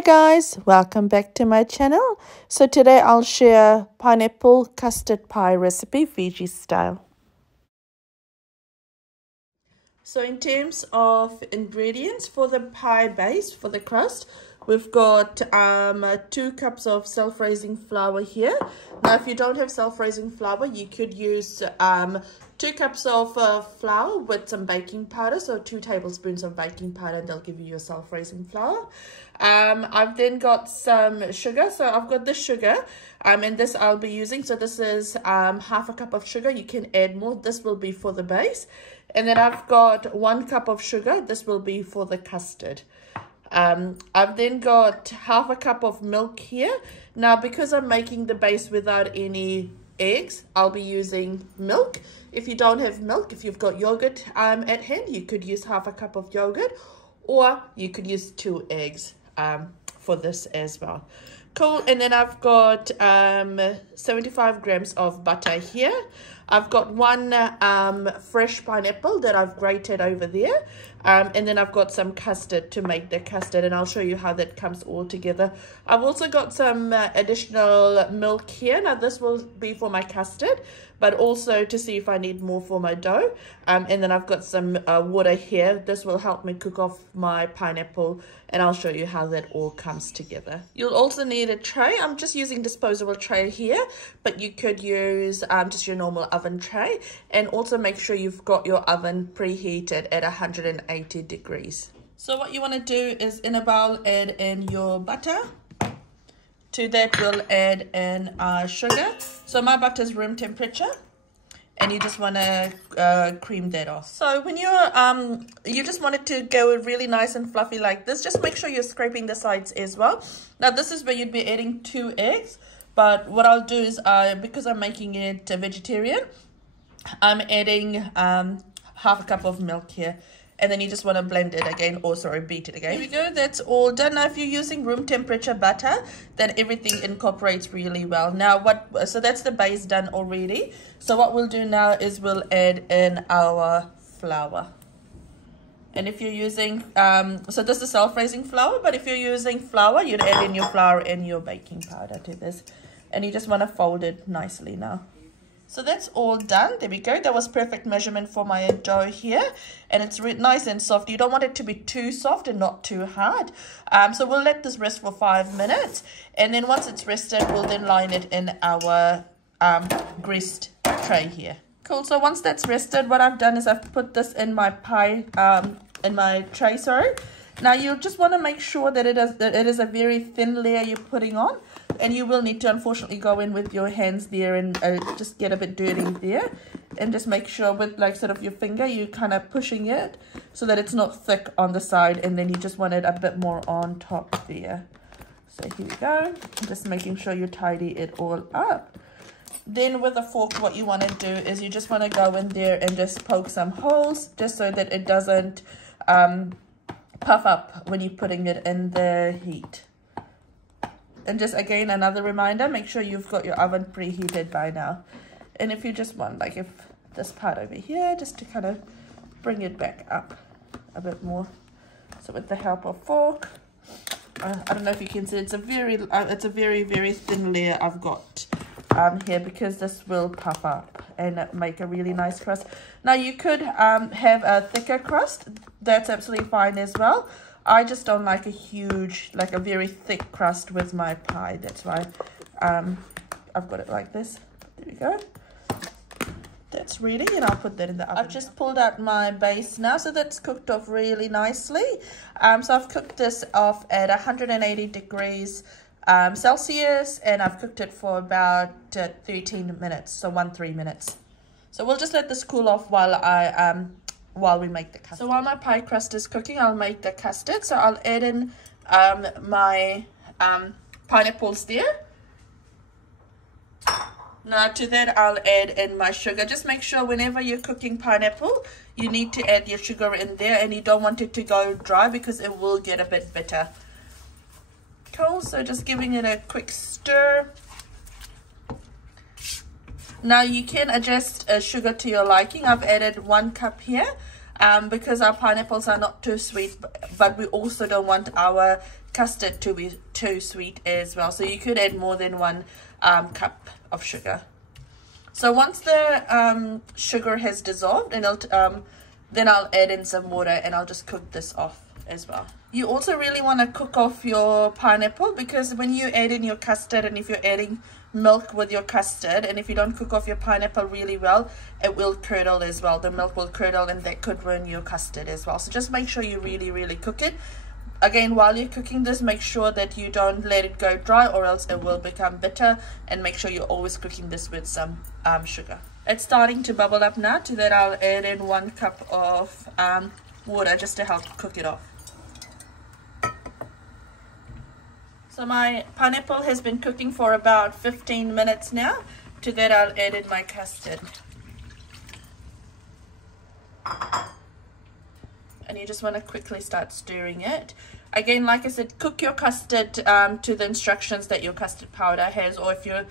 Hi guys, welcome back to my channel. So today I'll share pineapple custard pie recipe, Fiji style. So in terms of ingredients for the pie base, for the crust, we've got 2 cups of self-raising flour here. Now if you don't have self-raising flour, you could use 2 cups of flour with some baking powder, so 2 tablespoons of baking powder, and they'll give you your self-raising flour. I've then got some sugar, so I've got the sugar, and this I'll be using. So this is half a cup of sugar. You can add more. This will be for the base. And then I've got 1 cup of sugar. This will be for the custard. I've then got half a cup of milk here. Now, because I'm making the base without any eggs, I'll be using milk. If you don't have milk, if you've got yogurt at hand, you could use half a cup of yogurt, or you could use 2 eggs for this as well. Cool. And then I've got 75 grams of butter here. I've got 1 fresh pineapple that I've grated over there. And then I've got some custard to make the custard, and I'll show you how that comes all together. I've also got some additional milk here. Now this will be for my custard, but also to see if I need more for my dough. And then I've got some water here. This will help me cook off my pineapple, and I'll show you how that all comes together. You'll also need a tray. I'm just using disposable tray here, but you could use just your normal oven tray, and also make sure you've got your oven preheated at 180 degrees. So what you want to do is, in a bowl, add in your butter. To that we'll add in sugar. So my butter is room temperature, and you just want to cream that off. So when you're you just want it to go really nice and fluffy like this, just make sure you're scraping the sides as well. Now this is where you'd be adding 2 eggs, but what I'll do is, because I'm making it vegetarian, I'm adding half a cup of milk here. And then you just want to blend it again, or sorry, beat it again. Here we go, that's all done. Now if you're using room temperature butter, then everything incorporates really well. Now so that's the base done already. So what we'll do now is we'll add in our flour. And if you're using, so this is self-raising flour, but if you're using flour, you'd add in your flour and your baking powder to this. And you just want to fold it nicely now. So that's all done. There we go. That was perfect measurement for my dough here. And it's nice and soft. You don't want it to be too soft and not too hard. So we'll let this rest for 5 minutes. And then once it's rested, we'll then line it in our greased tray here. Cool. So once that's rested, what I've done is I've put this in my pie, in my tray, sorry. Now you just want to make sure that it is a very thin layer you're putting on. And you will need to, unfortunately, go in with your hands there and just get a bit dirty there. And just make sure with, like, sort of your finger, you're kind of pushing it so that it's not thick on the side. And then you just want it a bit more on top there. So here we go. Just making sure you tidy it all up. Then with a fork, what you want to do is you just want to go in there and just poke some holes, just so that it doesn't puff up when you're putting it in the heat. And just again, another reminder, make sure you've got your oven preheated by now. And if you just want, like, if this part over here, just to kind of bring it back up a bit more. So with the help of fork, I don't know if you can see, it's a very very thin layer I've got here, because this will puff up and make a really nice crust. Now you could have a thicker crust. That's absolutely fine as well. I just don't like a very thick crust with my pie. That's why I've got it like this. There we go. That's ready, and I'll put that in the oven. I've just pulled out my base now, so that's cooked off really nicely. So I've cooked this off at 180 degrees Celsius, and I've cooked it for about 13 minutes, so 13 minutes. So we'll just let this cool off while we make the custard. So while my pie crust is cooking, I'll make the custard. So I'll add in my pineapples there. Now to that I'll add in my sugar. Just make sure whenever you're cooking pineapple, you need to add your sugar in there, and you don't want it to go dry because it will get a bit bitter. Cool, so just giving it a quick stir. Now you can adjust sugar to your liking. I've added 1 cup here. because our pineapples are not too sweet, but we also don't want our custard to be too sweet as well. So you could add more than 1 cup of sugar. So once the sugar has dissolved, and then I'll add in some water and I'll just cook this off as well. You also really want to cook off your pineapple, because when you add in your custard, and if you're adding milk with your custard, and if you don't cook off your pineapple really well, it will curdle as well. The milk will curdle, and that could ruin your custard as well. So just make sure you really cook it. Again, while you're cooking this, make sure that you don't let it go dry, or else it will become bitter, and make sure you're always cooking this with some sugar. It's starting to bubble up now. To that, I'll add in 1 cup of water just to help cook it off. So my pineapple has been cooking for about 15 minutes now. To that, I'll add in my custard. And you just want to quickly start stirring it. Again, like I said, cook your custard to the instructions that your custard powder has, or if you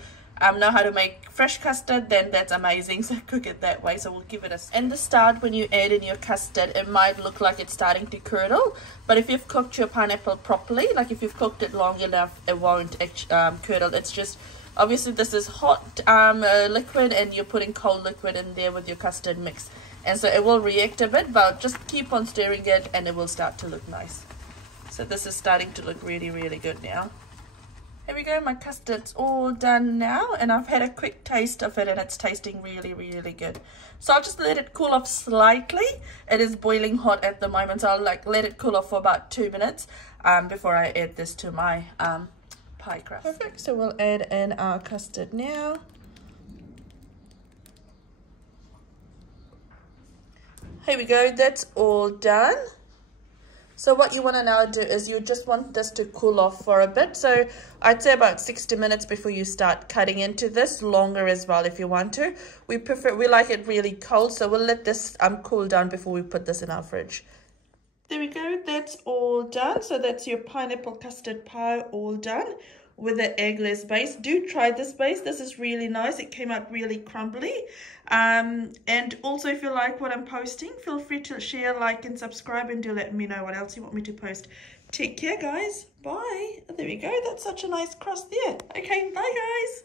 know how to make fresh custard, then that's amazing. So cook it that way. So we'll give it a... In the start, when you add in your custard, it might look like it's starting to curdle, but if you've cooked your pineapple properly, like if you've cooked it long enough, it won't curdle. It's just, obviously this is hot liquid, and you're putting cold liquid in there with your custard mix, and so it will react a bit, but just keep on stirring it and it will start to look nice. So this is starting to look really good now. Here we go, my custard's all done now, and I've had a quick taste of it, and it's tasting really good. So I'll just let it cool off slightly. It is boiling hot at the moment, so I'll let it cool off for about 2 minutes before I add this to my pie crust. Perfect, so we'll add in our custard now. Here we go, that's all done. So what you want to now do is you just want this to cool off for a bit. So I'd say about 60 minutes before you start cutting into this, longer as well if you want to. We like it really cold, so we'll let this cool down before we put this in our fridge. There we go, that's all done. So that's your pineapple custard pie all done with the eggless base. Do try this base. This is really nice. It came out really crumbly. And also, if you like what I'm posting, feel free to share, like, and subscribe, and do let me know what else you want me to post. Take care, guys. Bye. There we go. That's such a nice crust there. Okay, bye, guys.